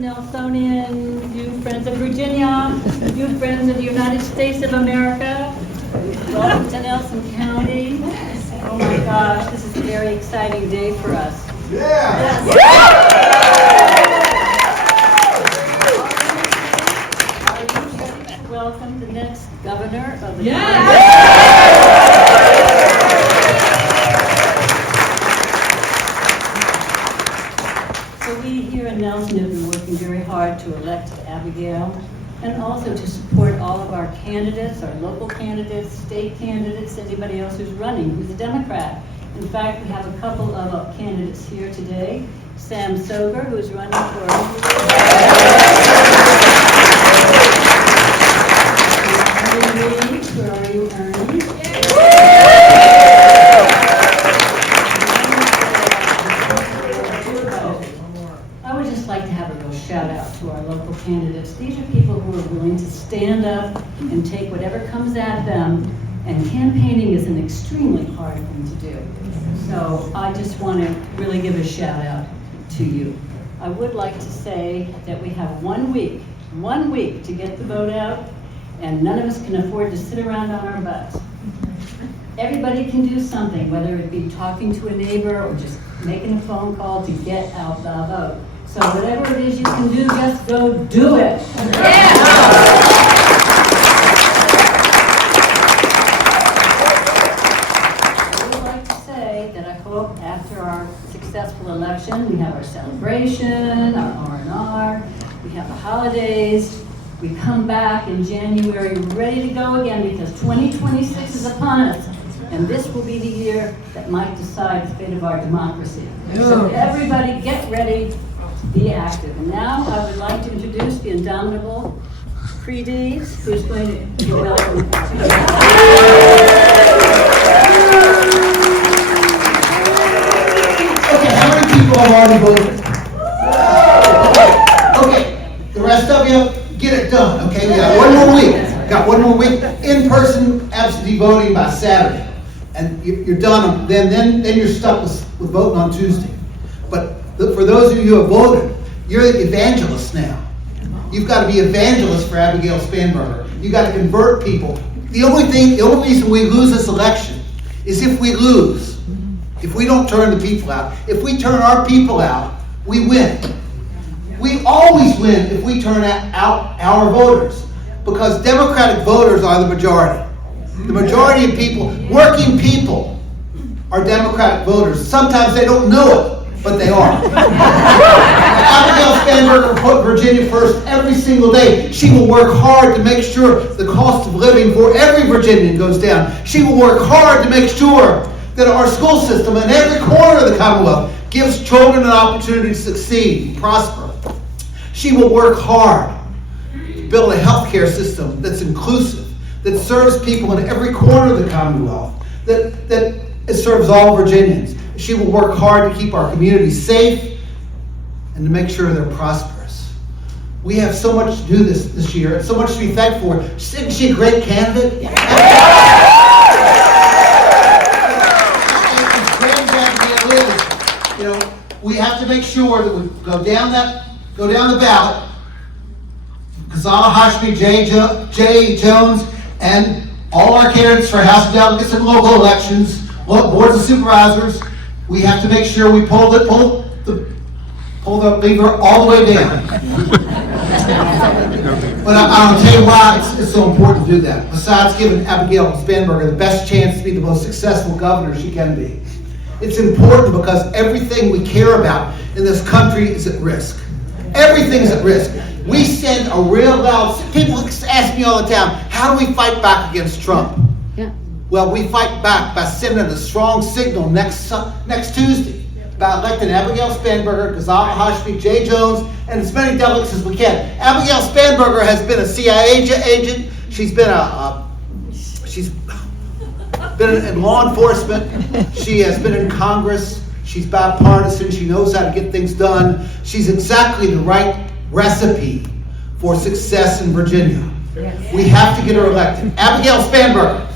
Nelsonian, you friends of Virginia, you friends of the United States of America, welcome to Nelson County. Oh my gosh, this is a very exciting day for us. Yeah! Are you ready to welcome the next governor of the So we here in Nelson have been working very hard to elect Abigail and also to support all of our candidates, our local candidates, state candidates, anybody else who's running, who's a Democrat. In fact, we have a couple of candidates here today. Sam Soger, who's running for Ernie Reed. Where are you, Ernie? I would just like to have a real shout out to our local candidates. These are people who are willing to stand up and take whatever comes at them, and campaigning is an extremely hard thing to do. So I just want to really give a shout out to you. I would like to say that we have 1 week to get the vote out, and none of us can afford to sit around on our butts. Everybody can do something, whether it be talking to a neighbor or just making a phone call to get out the vote. So whatever it is you can do, just go do it. Yeah. I would like to say that I hope after our successful election, we have our celebration, our R&R, we have the holidays, we come back in January ready to go again because 2026 is upon us. And this will be the year that might decide the fate of our democracy. So everybody get ready, be active. And now I would like to introduce the indomitable Creigh Deeds, who's going to be welcome. Okay, how many people have already voted? Okay, the rest of you, get it done, okay? We got 1 more week. Got 1 more week. In-person absentee voting by Saturday. And you're done, then you're stuck with voting on Tuesday. But for those of you who have voted, you're evangelists now. You've got to be evangelists for Abigail Spanberger. You've got to convert people. The only reason we lose this election is if we lose. If we don't turn the people out. If we turn our people out, we win. We always win if we turn out our voters. Because Democratic voters are the majority. The majority of people, working people, are Democratic voters. Sometimes they don't know it, but they are. Abigail Spanberger put Virginia first every single day. She will work hard to make sure the cost of living for every Virginian goes down. She will work hard to make sure that our school system in every corner of the Commonwealth gives children an opportunity to succeed and prosper. She will work hard to build a healthcare system that's inclusive, that serves people in every corner of the Commonwealth, that serves all Virginians. She will work hard to keep our communities safe and to make sure they're prosperous. We have so much to do this year and so much to be thankful for. Isn't she a great candidate? Yeah. You know, we have to make sure that we go down the ballot. Kazama Hashmi, Jay Jones, and all our candidates for House of Delegates and local elections, boards of supervisors, we have to make sure we pull the lever all the way down. But I'll tell you why it's so important to do that. Besides giving Abigail Spanberger the best chance to be the most successful governor she can be, it's important because everything we care about in this country is at risk. Everything's at risk. We send a real loud, people ask me all the time, how do we fight back against Trump? Yeah. Well, we fight back by sending a strong signal next Tuesday by electing Abigail Spanberger, Kazama Hashmi, Jay Jones, and as many delegates as we can. Abigail Spanberger has been a CIA agent. She's been in law enforcement. She has been in Congress. She's bipartisan. She knows how to get things done. She's exactly the right recipe for success in Virginia. Yes. We have to get her elected. Abigail Spanberger.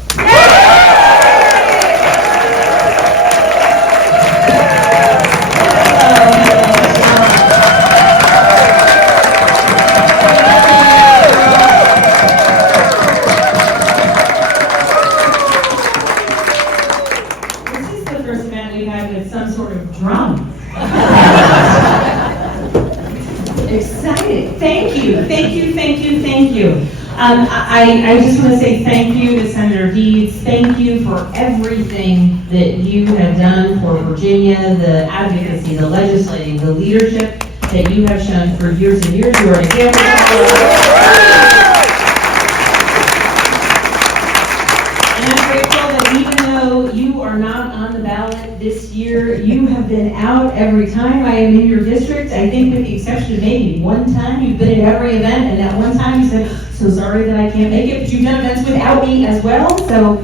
Thank you, thank you, thank you. I just want to say thank you to Senator Deeds. Thank you for everything that you have done for Virginia, the advocacy, the legislating, the leadership that you have shown for years and years. You are an example. And I'm grateful that even though you are not on the ballot this year, you have been out every time I am in your district. I think with the exception of maybe one time, you've been at every event, and that one time you said, so sorry that I can't make it, but you've done events without me as well, so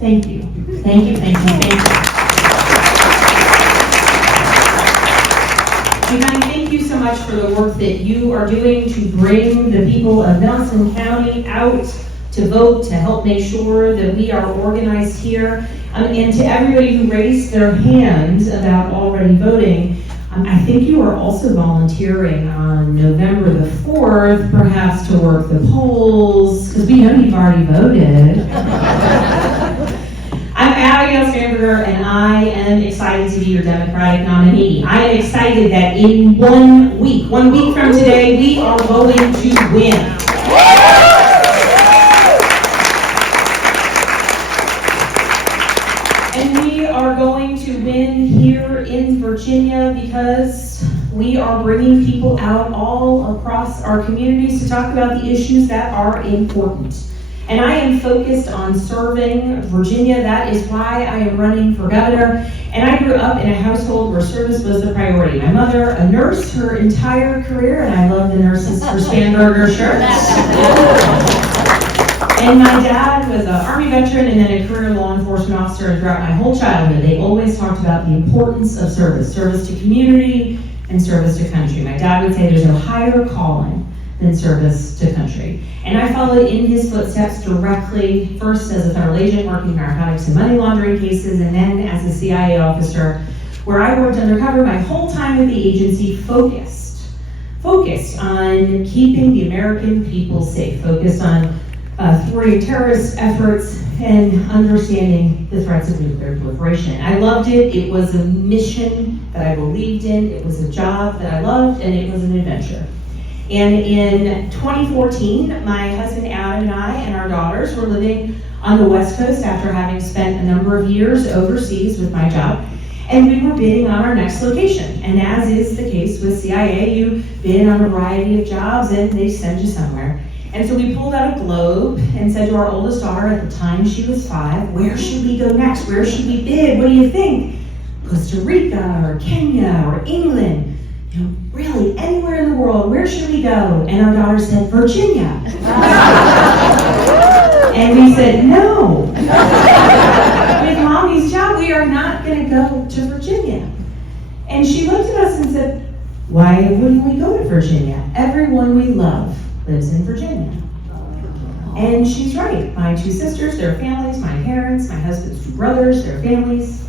thank you. Thank you, thank you, thank you. And thank you so much for the work that you are doing to bring the people of Nelson County out to vote, to help make sure that we are organized here. And to everybody who raised their hand about already voting, I think you are also volunteering on November the 4th, perhaps to work the polls, because we know you've already voted. I'm Abigail Spanberger, and I am excited to be your Democratic nominee. I am excited that in 1 week from today, we are going to win. And we are going to win here in Virginia because we are bringing people out all across our communities to talk about the issues that are important. And I am focused on serving Virginia. That is why I am running for governor. And I grew up in a household where service was the priority. My mother, a nurse her entire career, and I love the Nurses for Spanberger shirts. And my dad was an Army veteran and then a career law enforcement officer, and throughout my whole childhood, they always talked about the importance of service to community and service to country. My dad would say there's no higher calling than service to country. And I followed in his footsteps directly, first as a federal agent working narcotics and money laundering cases, and then as a CIA officer, where I worked undercover my whole time with the agency, focused on keeping the American people safe, focused on thwarting terrorist efforts and understanding the threats of nuclear proliferation. I loved it. It was a mission that I believed in. It was a job that I loved, and it was an adventure. And in 2014, my husband Adam and I and our daughters were living on the West Coast after having spent a number of years overseas with my job. And we were bidding on our next location. And as is the case with CIA, you bid on a variety of jobs and they send you somewhere. And so we pulled out a globe and said to our oldest daughter, at the time she was 5, where should we go next? Where should we bid? What do you think? Costa Rica or Kenya or England? You know, really, anywhere in the world, where should we go? And our daughter said, Virginia. And we said, no. With Mommy's job, we are not going to go to Virginia. And she looked at us and said, why wouldn't we go to Virginia? Everyone we love lives in Virginia. And she's right. My 2 sisters, their families, my parents, my husband's 2 brothers, their families,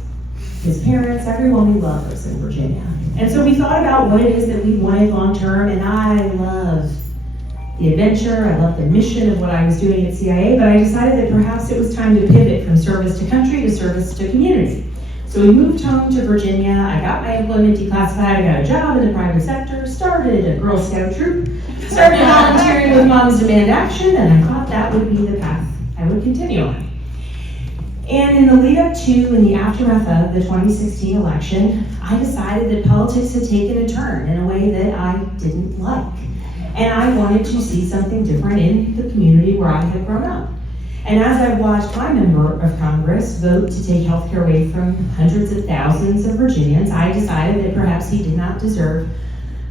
his parents, everyone we love lives in Virginia. And so we thought about what it is that we wanted long term, and I love the adventure, I love the mission of what I was doing at CIA, but I decided that perhaps it was time to pivot from service to country to service to community. So we moved home to Virginia, I got my employment declassified, I got a job in the private sector, started a Girl Scout troop, started volunteering with Moms Demand Action, and I thought that would be the path I would continue on. And in the lead up to and the aftermath of the 2016 election, I decided that politics had taken a turn in a way that I didn't like. And I wanted to see something different in the community where I had grown up. And as I watched my member of Congress vote to take health care away from hundreds of thousands of Virginians, I decided that perhaps he did not deserve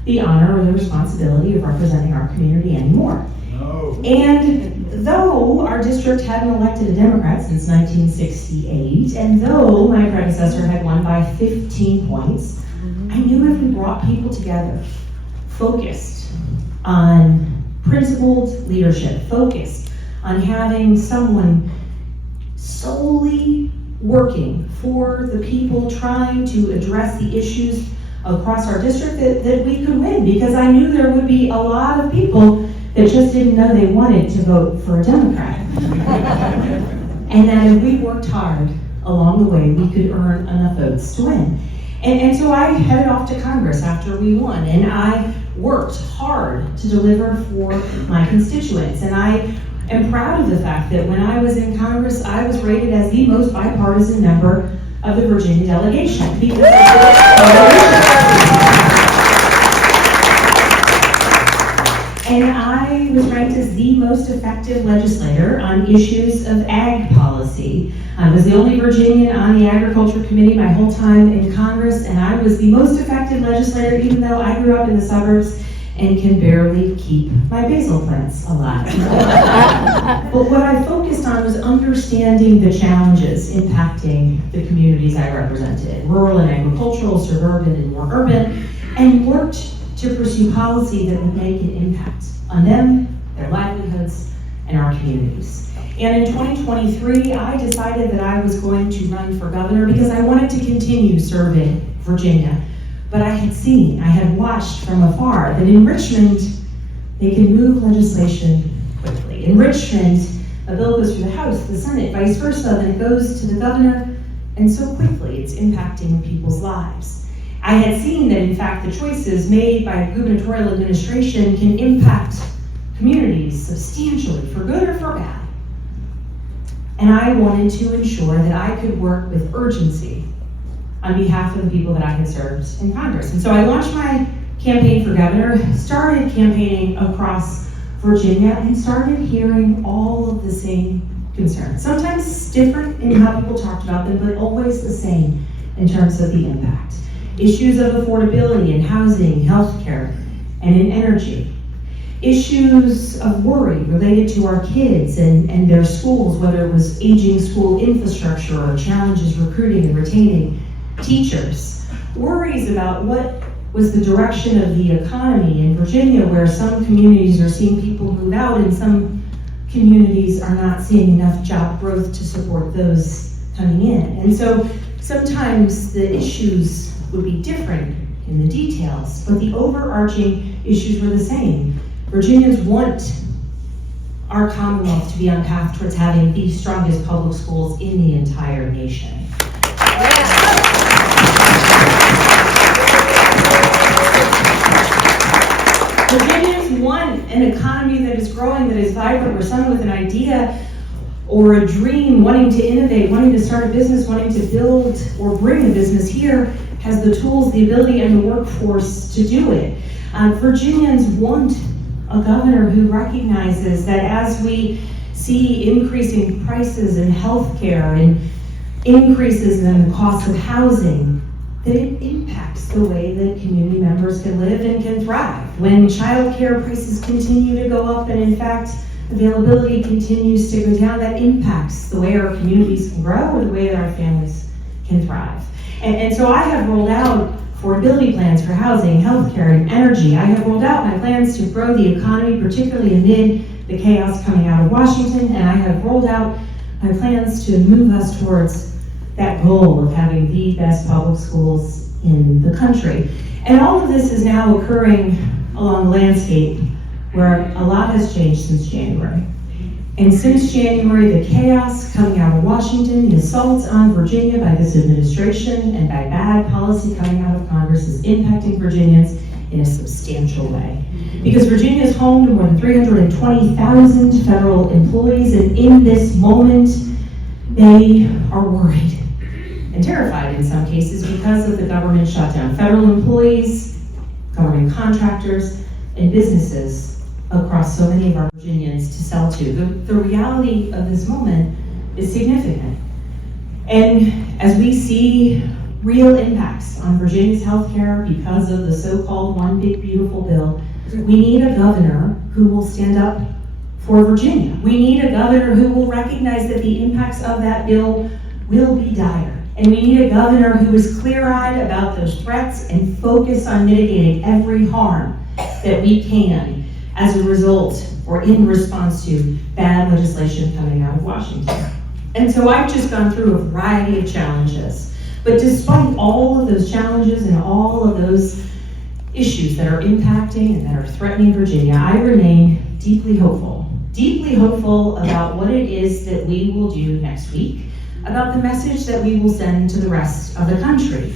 the honor or the responsibility of representing our community anymore. No. And though our district hadn't elected a Democrat since 1968, and though my predecessor had won by 15 points, I knew if we brought people together, focused on principled leadership, focused on having someone solely working for the people, trying to address the issues across our district, that we could win, because I knew there would be a lot of people that just didn't know they wanted to vote for a Democrat. And that if we worked hard along the way, we could earn enough votes to win. And so I headed off to Congress after we won, and I worked hard to deliver for my constituents. And I am proud of the fact that when I was in Congress, I was rated as the most bipartisan member of the Virginia delegation. Because and I was ranked as the most effective legislator on issues of ag policy. I was the only Virginian on the Agriculture Committee my whole time in Congress, and I was the most effective legislator even though I grew up in the suburbs and can barely keep my basil plants alive. But what I focused on was understanding the challenges impacting the communities I represented, rural and agricultural, suburban and more urban, and worked to pursue policy that would make an impact on them, their livelihoods, and our communities. And in 2023, I decided that I was going to run for governor because I wanted to continue serving Virginia. But I had watched from afar that in Richmond, they can move legislation quickly. In Richmond, a bill goes through the House, the Senate, vice versa, then it goes to the governor, and so quickly it's impacting people's lives. I had seen that, in fact, the choices made by a gubernatorial administration can impact communities substantially, for good or for bad. And I wanted to ensure that I could work with urgency on behalf of the people that I had served in Congress. And so I launched my campaign for governor, started campaigning across Virginia, and started hearing all of the same concerns. Sometimes different in how people talked about them, but always the same in terms of the impact. Issues of affordability in housing, healthcare, and in energy. Issues of worry related to our kids and their schools, whether it was aging school infrastructure or challenges recruiting and retaining teachers. Worries about what was the direction of the economy in Virginia, where some communities are seeing people move out and some communities are not seeing enough job growth to support those coming in. And so sometimes the issues would be different in the details, but the overarching issues were the same. Virginians want our Commonwealth to be on path towards having the strongest public schools in the entire nation. Virginians want an economy that is growing, that is vibrant, where someone with an idea or a dream, wanting to innovate, wanting to start a business, wanting to build or bring a business here, has the tools, the ability, and the workforce to do it. Virginians want a governor who recognizes that as we see increasing prices in healthcare and increases in the cost of housing, that it impacts the way that community members can live and can thrive. When childcare prices continue to go up and in fact availability continues to go down, that impacts the way our communities can grow or the way that our families can thrive. And so I have rolled out affordability plans for housing, healthcare, and energy. I have rolled out my plans to grow the economy, particularly amid the chaos coming out of Washington, and I have rolled out my plans to move us towards that goal of having the best public schools in the country. And all of this is now occurring along the landscape where a lot has changed since January. And since January, the chaos coming out of Washington, the assaults on Virginia by this administration and by bad policy coming out of Congress is impacting Virginians in a substantial way. Because Virginia is home to more than 320,000 federal employees, and in this moment, they are worried and terrified in some cases because of the government shutdown. Federal employees, government contractors, and businesses across so many of our Virginians to sell to. The reality of this moment is significant. And as we see real impacts on Virginia's healthcare because of the so-called One Big Beautiful Bill, we need a governor who will stand up for Virginia. We need a governor who will recognize that the impacts of that bill will be dire. And we need a governor who is clear-eyed about those threats and focus on mitigating every harm that we can as a result or in response to bad legislation coming out of Washington. And so I've just gone through a variety of challenges. But despite all of those challenges and all of those issues that are impacting and that are threatening Virginia, I remain deeply hopeful about what it is that we will do next week, about the message that we will send to the rest of the country.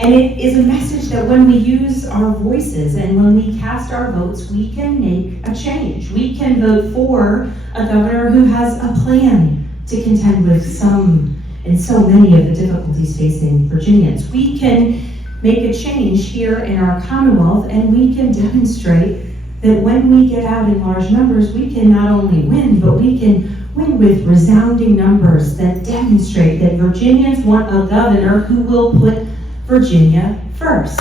And it is a message that when we use our voices and when we cast our votes, we can make a change. We can vote for a governor who has a plan to contend with some and so many of the difficulties facing Virginians. We can make a change here in our Commonwealth, and we can demonstrate that when we get out in large numbers, we can not only win, but we can win with resounding numbers that demonstrate that Virginians want a governor who will put Virginia first.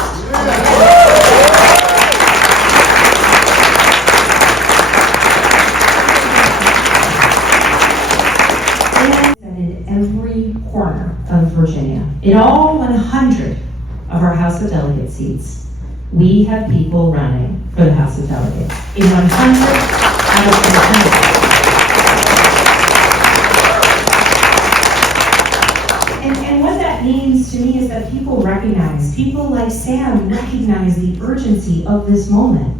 And in every corner of Virginia, in all 100 of our House of Delegates seats, we have people running for the House of Delegates. In 100 out of 100. And what that means to me is that people like Sam recognize the urgency of this moment.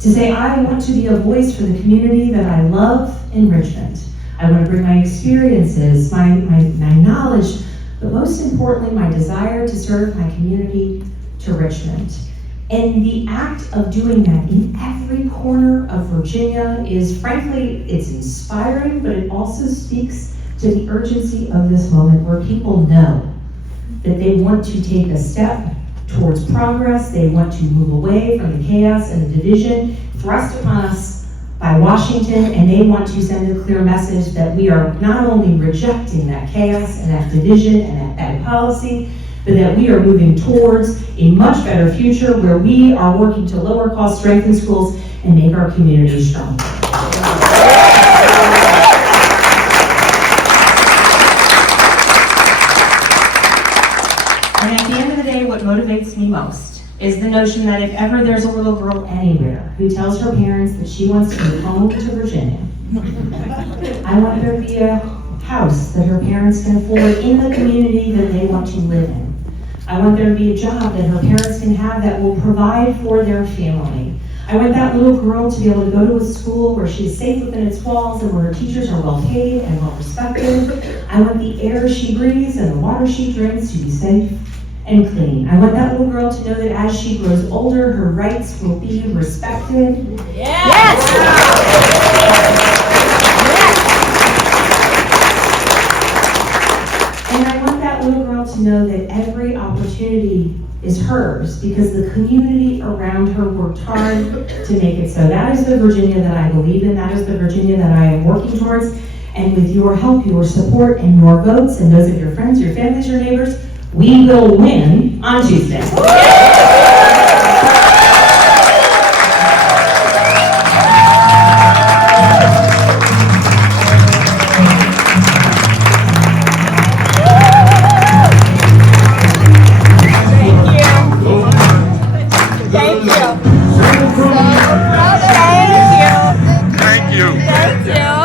To say, I want to be a voice for the community that I love in Richmond. I want to bring my experiences, my knowledge, but most importantly, my desire to serve my community to Richmond. And the act of doing that in every corner of Virginia is, frankly, it's inspiring, but it also speaks to the urgency of this moment where people know that they want to take a step towards progress, they want to move away from the chaos and the division thrust upon us by Washington, and they want to send a clear message that we are not only rejecting that chaos and that division and that bad policy, but that we are moving towards a much better future where we are working to lower costs, strengthen schools, and make our communities stronger. And at the end of the day, what motivates me most is the notion that if ever there's a little girl anywhere who tells her parents that she wants to move home to Virginia, I want there to be a house that her parents can afford in the community that they want to live in. I want there to be a job that her parents can have that will provide for their family. I want that little girl to be able to go to a school where she's safe within its walls and where her teachers are well paid and well respected. I want the air she breathes and the water she drinks to be safe and clean. I want that little girl to know that as she grows older, her rights will be respected. Yes! And I want that little girl to know that every opportunity is hers because the community around her worked hard to make it so. That is the Virginia that I believe in. That is the Virginia that I am working towards. And with your help, your support, and your votes, and those of your friends, your families, your neighbors, we will win on Tuesday. Thank you.